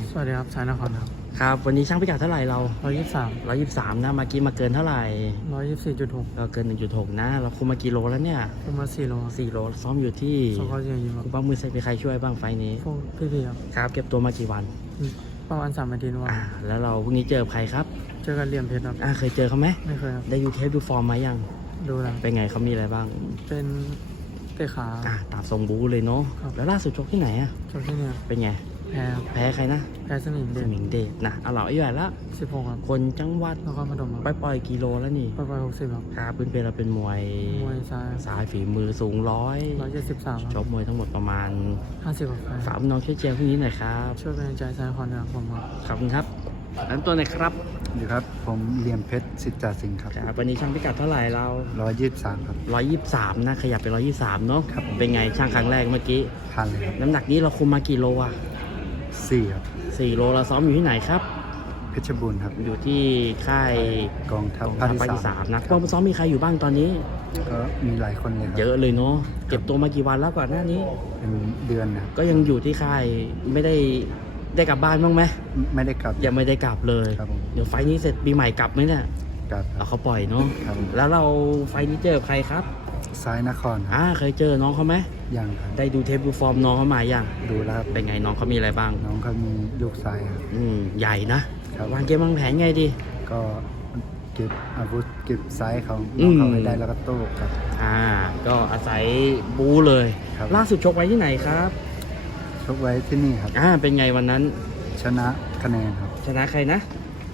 สวัสดีครับชายนครครับครับวันนี้ช่างพิกัดเท่าไหร่เรา 123 123นะเมื่อกี้มาเกินเท่าไหร่ 124.6 ก็เกิน 1.6 นะเราคุมมากี่โลแล้วเนี่ยประมาณ4 โล 4 โลซ้อมอยู่ที่สองข้อเสียยิมครับคุณป้ามือใส่มีใครช่วยบ้างไฟล์นี้พวกพี่ๆครับครับเก็บตัวมากี่วันประมาณ3 นาทีว่าแล้วเราพรุ่งนี้เจอใครครับเจอกันเหลี่ยมเพชรครับเคยเจอเขาไหมไม่เคยครับได้ดูเทปดูฟอร์มมายังดูแล้วเป็นไงเขามีอะไรบ้างเป็นเตะขาตามทรงบูเลยเนาะแล้วล่าสุดชกที่ไหนชกที่นี่เป็นไงแพ้ใครนะแพ้สมิงเดชนะเอาเหล่าอายุใหญ่ละ 16ครับคนจังหวัดนครปฐมไปปล่อยกิโลแล้วนี่ปล่อย60ครับครับพื้นเพเราเป็นมวยซ้ายฝีมือสูง 173 ชกมวยทั้งหมดประมาณ 50กว่าฝากน้องช่วยเชียร์พรุ่งนี้หน่อยครับช่วยเป็นใจชายนครนะครับผมขอบคุณครับนั้นตัวไหนครับอยู่ครับผมเหลี่ยมเพชรสิทธิ์จ่าสิงห์ครับวันนี้ช่างพิกัดเท่าไหร่เรา 123ครับ 123นะขยับไป123เนาะครับเป็นไงช่างครั้งแรกเมื่อกี้ผ่านเลยครับน้ำหนักนี้เราคุมมากี่โล 4ครับ 4 โลเราซ้อมอยู่ที่ไหนครับเพชรบูรณ์ครับอยู่ที่ค่ายกองทัพภาคที่3 นะกองซ้อมมีใครอยู่บ้างตอนนี้ก็มีหลายคนเลยครับเยอะเลยเนาะเก็บตัวมากี่วันแล้วก่อนหน้านี้เป็นเดือนนะก็ยังอยู่ที่ค่ายไม่ได้กลับบ้านบ้างไหมไม่ได้กลับยังไม่ได้กลับเลยเดี๋ยวไฟนี้เสร็จปีใหม่กลับไหมเนี่ยกลับเขาปล่อยเนาะแล้วเราไฟนี้เจอใครครับซ้ายนครเคยเจอน้องเขาไหมยังครับได้ดูเทปดูฟอร์มน้องเขามายังดูแล้วเป็นไงน้องเขามีอะไรบ้างน้องเขามีลูกซ้ายครับใหญ่นะวางเกมวางแผนไงดีก็เก็บอาวุธเก็บซ้ายเขาน้องเขาไม่ได้แล้วก็โต้ครับก็อาศัยบูเลยล่าสุดชกไว้ที่ไหนครับชกไว้ที่นี่ครับเป็นไงวันนั้นชนะคะแนนครับชนะใครนะ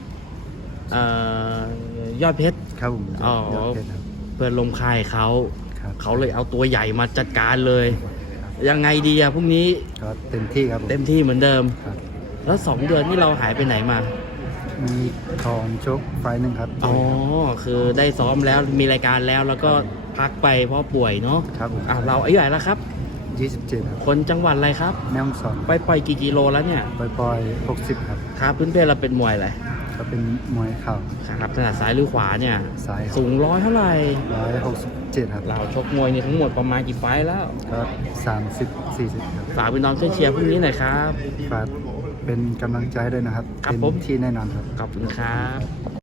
ยอดเพชรครับผมยอดเพชรครับเพื่อนลมค่ายเขาเลยเอาตัวใหญ่มาจัดการเลยยังไงดีพรุ่งนี้ก็เต็มที่ครับเต็มที่เหมือนเดิมแล้ว2 เดือนที่เราหายไปไหนมามีของชกไฟหนึ่งครับคือได้ซ้อมแล้วมีรายการแล้วก็พักไปเพราะป่วยเนาะครับเราอายุเท่าไหร่แล้วครับ 27 คนจังหวัดอะไรครับแม่ฮ่องสอนไปปล่อยกี่กิโลแล้วเนี่ยปล่อย60ครับครับพื้นเพเราเป็นมวยอะไรก็เป็นมวยเข่าครับถนัดซ้ายหรือขวาเนี่ยซ้ายสูงเท่าไหร่ 167ครับเราชกมวยนี่ทั้งหมดประมาณกี่ไฟล์แล้วก็30-40ครับฝากพี่น้องช่วยเชียร์พรุ่งนี้หน่อยครับฝากเป็นกำลังใจด้วยนะครับเต็มที่แน่นอนครับขอบคุณครับ